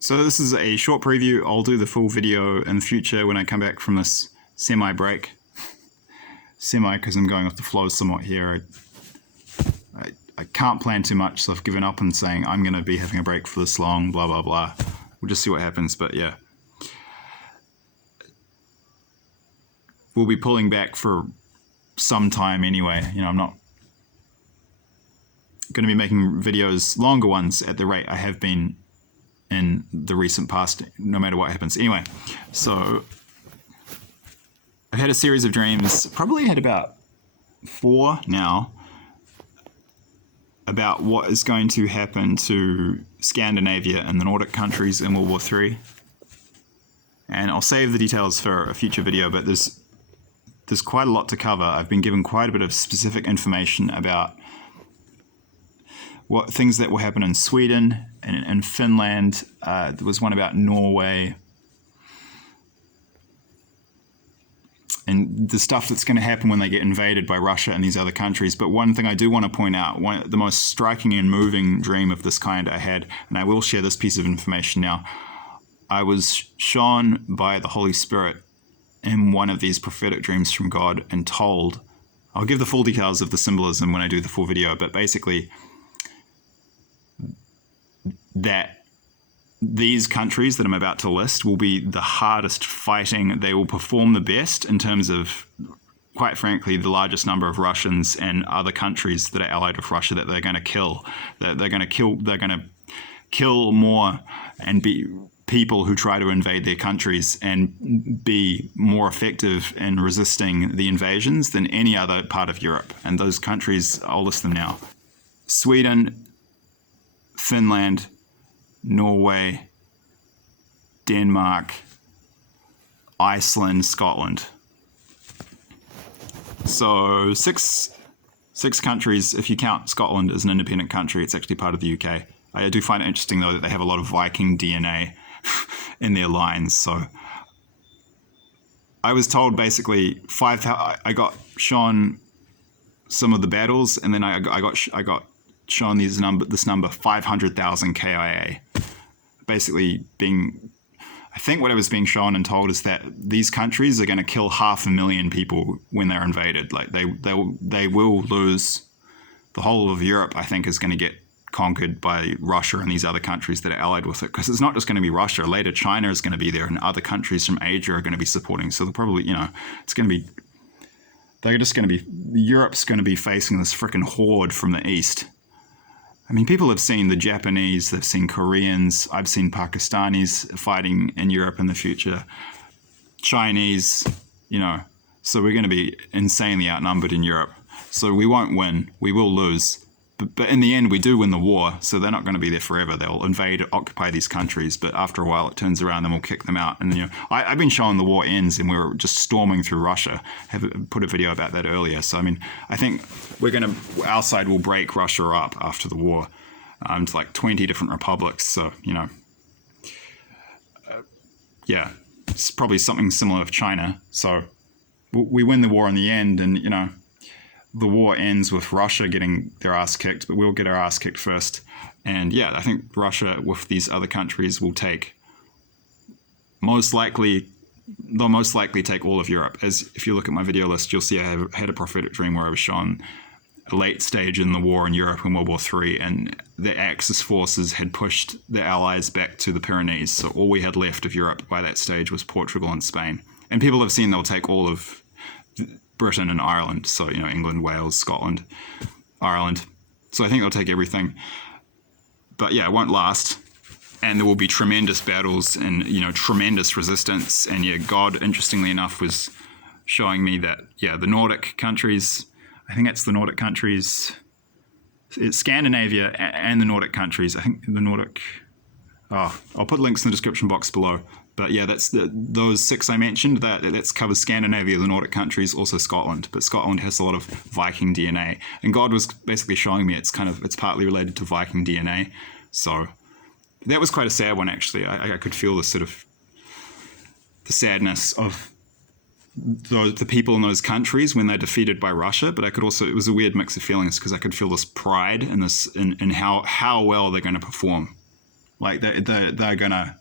So this is a short preview. I'll do the full video in the future when I come back from this semi-break. Because I'm going off the flow somewhat here. I can't plan too much, so I've given up on saying I'm going to be having a break for this long, blah, blah, blah. We'll just see what happens, but yeah. We'll be pulling back for some time anyway. I'm not going to be making videos, longer ones, at the rate I have been in the recent past, no matter what happens. Anyway, so I've had a series of dreams, probably had about 4 now, about what is going to happen to Scandinavia and the Nordic countries in World War III. And I'll save the details for a future video, but there's quite a lot to cover. I've been given quite a bit of specific information about what things that will happen in Sweden and in Finland. There was one about Norway. And the stuff that's going to happen when they get invaded by Russia and these other countries. But one thing I do want to point out, the most striking and moving dream of this kind I had, and I will share this piece of information now. I was shown by the Holy Spirit in one of these prophetic dreams from God and told, I'll give the full details of the symbolism when I do the full video, but basically that these countries that I'm about to list will be the hardest fighting. They will perform the best in terms of, quite frankly, the largest number of Russians and other countries that are allied with Russia that they're going to kill. They're going to kill more and be people who try to invade their countries and be more effective in resisting the invasions than any other part of Europe. And those countries, I'll list them now: Sweden, Finland, Norway, Denmark, Iceland, Scotland. So six countries. If you count Scotland as an independent country, it's actually part of the UK. I do find it interesting, though, that they have a lot of Viking DNA in their lines. So I was told basically I got shown some of the battles, and then I got shown this number 500,000 KIA. Basically I think what I was being shown and told is that these countries are going to kill 500,000 people when they're invaded. Like they will lose. The whole of Europe, I think, is going to get conquered by Russia and these other countries that are allied with it. Because it's not just going to be Russia. Later, China is going to be there, and other countries from Asia are going to be supporting. So they'll probably, it's going to be. They're just going to be. Europe's going to be facing this freaking horde from the east. I mean, people have seen the Japanese, they've seen Koreans, I've seen Pakistanis fighting in Europe in the future, Chinese, so we're going to be insanely outnumbered in Europe. So we won't win, we will lose. But in the end, we do win the war, so they're not going to be there forever. They'll invade, occupy these countries, but after a while it turns around and we'll kick them out. And I've been shown the war ends and we're just storming through Russia. I have put a video about that earlier. So I mean, I think our side will break Russia up after the war to like 20 different republics. So yeah, it's probably something similar with China. So we win the war in the end, and the war ends with Russia getting their ass kicked, but we'll get our ass kicked first. And yeah, I think Russia with these other countries will they'll most likely take all of Europe. As if you look at my video list, you'll see I had a prophetic dream where I was shown a late stage in the war in Europe in World War III, and the Axis forces had pushed the Allies back to the Pyrenees. So all we had left of Europe by that stage was Portugal and Spain. And people have seen they'll take all of Britain and Ireland, so England, Wales, Scotland, Ireland. So I think they'll take everything. But yeah, it won't last. And there will be tremendous battles and tremendous resistance. And yeah, God, interestingly enough, was showing me that the Nordic countries, I think it's the Nordic countries, it's Scandinavia and the Nordic countries. I think the Nordic. I'll put links in the description box below. But yeah, that's those 6 I mentioned. That covers Scandinavia, the Nordic countries, also Scotland. But Scotland has a lot of Viking DNA, and God was basically showing me it's partly related to Viking DNA. So that was quite a sad one, actually. I could feel the sort of the sadness of the people in those countries when they're defeated by Russia. But I could also, it was a weird mix of feelings because I could feel this pride in how well they're going to perform. Like they're gonna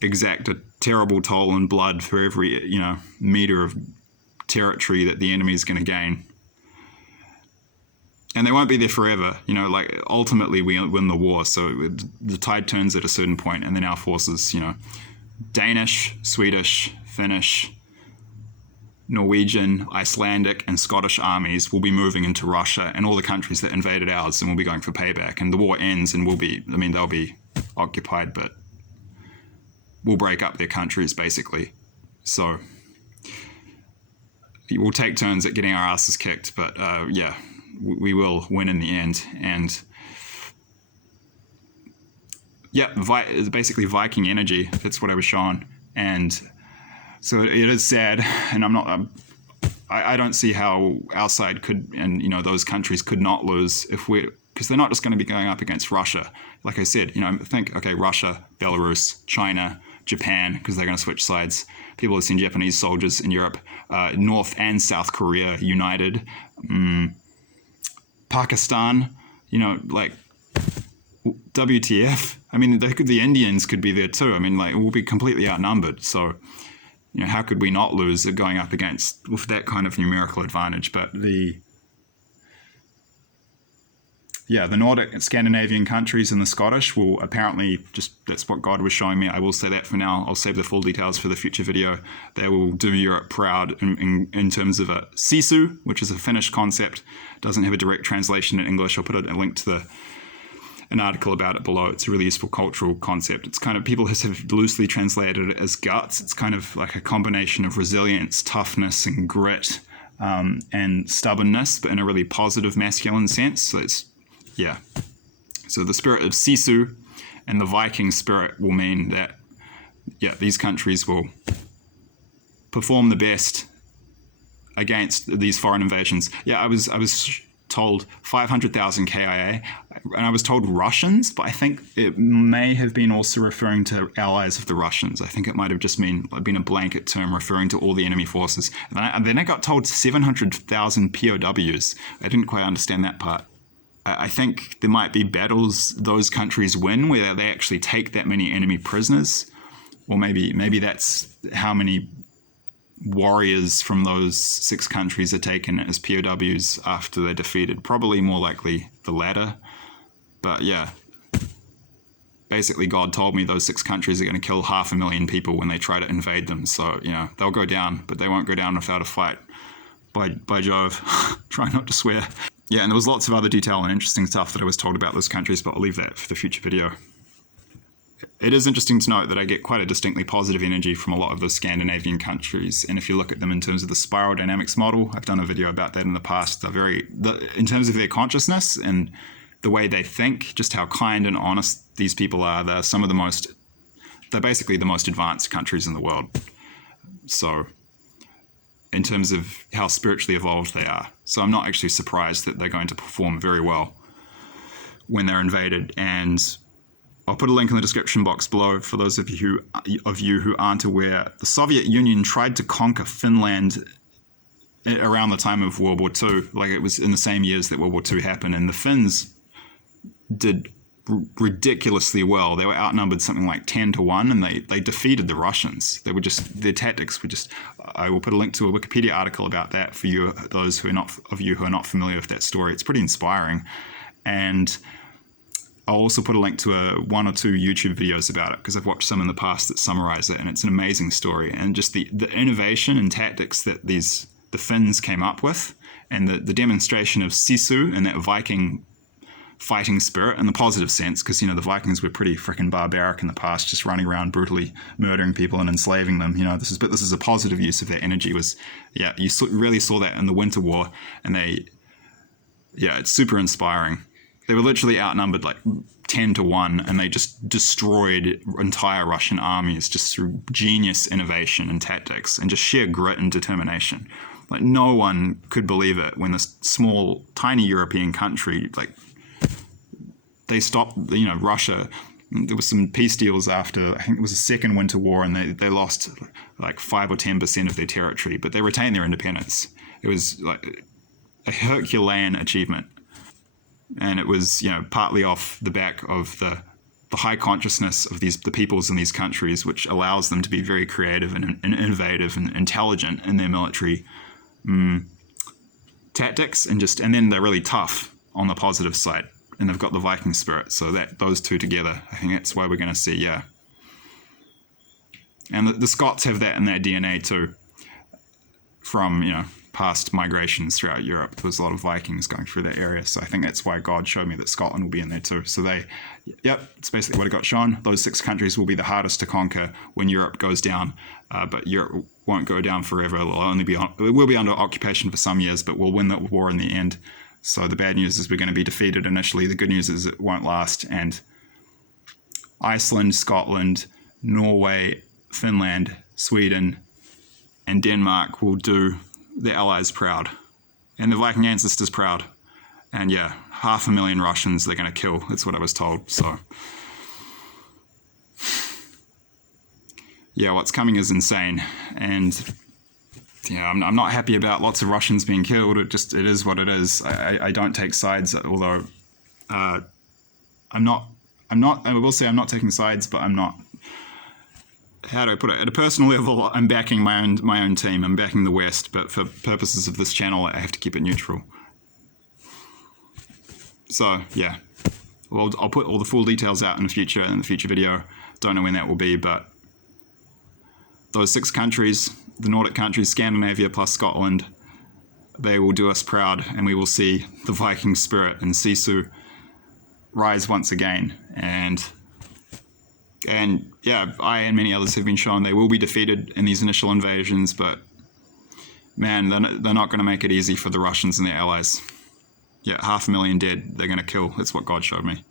exact a terrible toll in blood for every meter of territory that the enemy is going to gain. And they won't be there forever. Like ultimately we win the war, so the tide turns at a certain point, and then our forces, Danish, Swedish, Finnish, Norwegian, Icelandic, and Scottish armies will be moving into Russia and all the countries that invaded ours, and we'll be going for payback. And the war ends, and they'll be occupied, but we'll break up their countries basically. So we'll take turns at getting our asses kicked, but we will win in the end. And it's basically Viking energy. That's what I was shown. And so it is sad, and I don't see how our side could, and those countries could not lose because they're not just going to be going up against Russia. Like I said, think, okay, Russia, Belarus, China, Japan, because they're going to switch sides. People have seen Japanese soldiers in Europe, North and South Korea united, Pakistan, like WTF. I mean, the Indians could be there too. I mean, like, we'll be completely outnumbered. So, how could we not lose going up against with that kind of numerical advantage? But the Nordic and Scandinavian countries and the Scottish will apparently that's what God was showing me. I will say that for now. I'll save the full details for the future video. They will do Europe proud in terms of a sisu, which is a Finnish concept. Doesn't have a direct translation in English. I'll put a link to an article about it below. It's a really useful cultural concept. It's kind of, people have loosely translated it as guts. It's kind of like a combination of resilience, toughness, and grit, and stubbornness, but in a really positive masculine sense. So so the spirit of Sisu and the Viking spirit will mean that, these countries will perform the best against these foreign invasions. I was told 500,000 KIA, and I was told Russians, but I think it may have been also referring to allies of the Russians. I think it might have just been a blanket term referring to all the enemy forces. And then I got told 700,000 POWs. I didn't quite understand that part. I think there might be battles those countries win where they actually take that many enemy prisoners, or maybe that's how many warriors from those 6 countries are taken as POWs after they're defeated. Probably more likely the latter. But basically God told me those 6 countries are going to kill 500,000 people when they try to invade them. So, they'll go down, but they won't go down without a fight. By Jove. Try not to swear. And there was lots of other detail and interesting stuff that I was told about those countries, but I'll leave that for the future video. It is interesting to note that I get quite a distinctly positive energy from a lot of the Scandinavian countries. And if you look at them in terms of the spiral dynamics model, I've done a video about that in the past. In terms of their consciousness and the way they think, just how kind and honest these people are, they're basically the most advanced countries in the world. So, in terms of how spiritually evolved they are. So I'm not actually surprised that they're going to perform very well when they're invaded. And I'll put a link in the description box below for those of you who aren't aware. The Soviet Union tried to conquer Finland around the time of World War II. Like, it was in the same years that World War II happened, and the Finns did ridiculously well. They were outnumbered something like 10-1, and they defeated the Russians. Their tactics were just. I will put a link to a Wikipedia article about that for you, those who are not familiar with that story. It's pretty inspiring, and I'll also put a link to 1 or 2 YouTube videos about it, because I've watched some in the past that summarize it, and it's an amazing story. And just the innovation and tactics that the Finns came up with, and the demonstration of Sisu and that Viking fighting spirit in the positive sense, because the Vikings were pretty freaking barbaric in the past, just running around brutally murdering people and enslaving them. This is a positive use of that energy. You really saw that in the Winter War, and it's super inspiring. They were literally outnumbered like 10-1, and they just destroyed entire Russian armies just through genius innovation and tactics and just sheer grit and determination. Like, no one could believe it when this small, tiny European country, like, they stopped, Russia. There was some peace deals after, I think it was the Second Winter War, and they lost like 5 or 10% of their territory, but they retained their independence. It was like a Herculean achievement. And it was, partly off the back of the the high consciousness of the peoples in these countries, which allows them to be very creative and innovative and intelligent in their military tactics, and then they're really tough on the positive side, and they've got the Viking spirit. So that those two together, I think that's why we're going to see, yeah. And the Scots have that in their DNA too, from past migrations throughout Europe. There's a lot of Vikings going through that area, so I think that's why God showed me that Scotland will be in there too. So it's basically what I got shown. Those 6 countries will be the hardest to conquer when Europe goes down, but Europe won't go down forever. It will be under occupation for some years, but we'll win the war in the end. So the bad news is we're going to be defeated initially. The good news is it won't last, and Iceland, Scotland, Norway, Finland, Sweden, and Denmark will do the Allies proud, and the Viking ancestors proud. And 500,000 Russians they're going to kill. That's what I was told. So what's coming is insane. And I'm not happy about lots of Russians being killed. It is what it is. I don't take sides, although I will say I'm not taking sides, but I'm not, how do I put it? At a personal level, I'm backing my own team. I'm backing the West, but for purposes of this channel, I have to keep it neutral. So well, I'll put all the full details out in the future video. Don't know when that will be, but those 6 countries, the Nordic countries, Scandinavia plus Scotland, they will do us proud, and we will see the Viking spirit and Sisu rise once again. And I and many others have been shown they will be defeated in these initial invasions, but man, they're not going to make it easy for the Russians and their allies. 500,000 dead, they're going to kill. That's what God showed me.